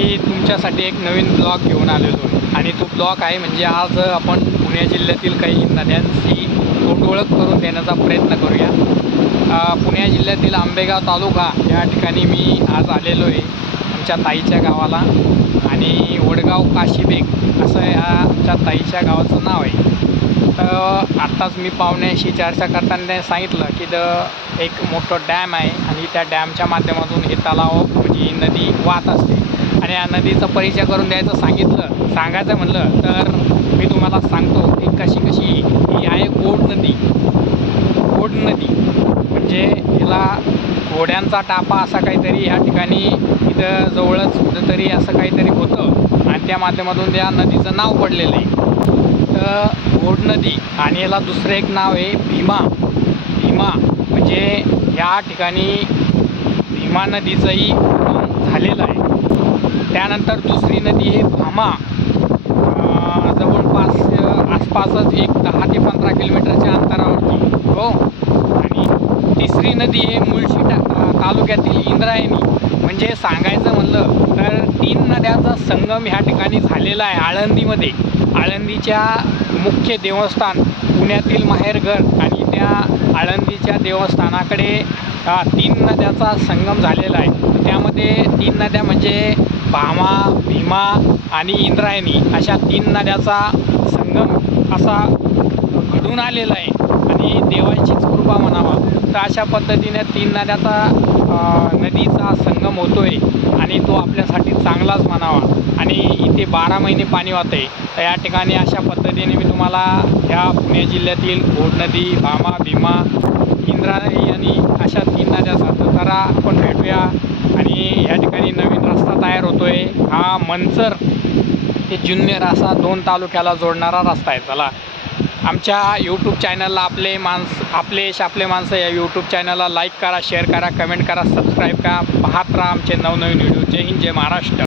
मी तुमच्यासाठी एक नवीन ब्लॉग घेऊन आलेलो आहे आणि तो ब्लॉग आहे म्हणजे आज आपण पुणे जिल्ह्यातील काही नद्यांची तोंडओळख करून देण्याचा प्रयत्न करूया. पुणे जिल्ह्यातील आंबेगाव तालुका या ठिकाणी मी आज आलेलो आहे आमच्या ताईच्या गावाला. आणि वडगाव काशीबेग असं या आमच्या ताईच्या गावाचं नाव आहे. तर आत्ताच मी पाहुण्याशी चर्चा करताना सांगितलं की द एक मोठं डॅम आहे आणि त्या डॅमच्या माध्यमातून हे तलाव म्हणजे नदी वाहत असते. आणि या नदीचा परिचय करून द्यायचं सांगितलं सांगायचं म्हणलं तर मी तुम्हाला सांगतो की कशी कशी ही आहे गोड नदी. गोड नदी. म्हणजे हिला घोड्यांचा टापा असा काहीतरी या ठिकाणी इथं जवळच कुठंतरी असं काहीतरी होतं. आणि त्या माध्यमातून त्या नदीचं नाव पडलेलं आहे. तर गोड नदी आणि याला दुसरं एक नाव आहे भीमा. भीमा म्हणजे या ठिकाणी भीमा नदीचंही झालेलं आहे. त्यानंतर दुसरी नदी आहे भामा. जवळपास आसपासच एक दहा ते पंधरा किलोमीटरच्या अंतरावरती. हो. आणि तिसरी नदी आहे मुळशी टा तालुक्यातील इंद्रायणी. म्हणजे सांगायचं म्हणलं तर तीन नद्यांचा संगम ह्या ठिकाणी झालेला आहे आळंदीमध्ये. आळंदीच्या मुख्य देवस्थान पुण्यातील माहेरघर आणि त्या आळंदीच्या देवस्थानाकडे तीन नद्याचा संगम झालेला आहे. त्यामध्ये तीन नद्या म्हणजे भामा भीमा आणि इंद्रायणी अशा तीन नद्याचा संगम असा घडून आलेला आहे. आणि देवाचीच कृपा म्हणावा. तर अशा पद्धतीने तीन नद्याचा नदीचा संगम होतो आहे आणि तो आपल्यासाठी चांगलाच म्हणावा. आणि इथे बारा महिने पाणी वाहते तर या ठिकाणी अशा पद्धतीने मी तुम्हाला ह्या पुणे जिल्ह्यातील घोड नदी भामा भीमा इंद्रायणी आणि अशा तीन नद्या जातो तर आपण भेटूया आणि या ठिकाणी नवीन रस्ता तयार होतो आहे हा मंचर ते जुन्नर असा दोन तालुक्याला जोडणारा रस्ता आहे. चला आमच्या यूट्यूब चॅनलला आपले माणस आपले शापले माणसं या यूट्यूब चॅनलला लाईक करा शेअर करा कमेंट करा सबस्क्राईब करा. पाहत राहा आमचे नवनवीन व्हिडिओ जय हिंद जय महाराष्ट्र.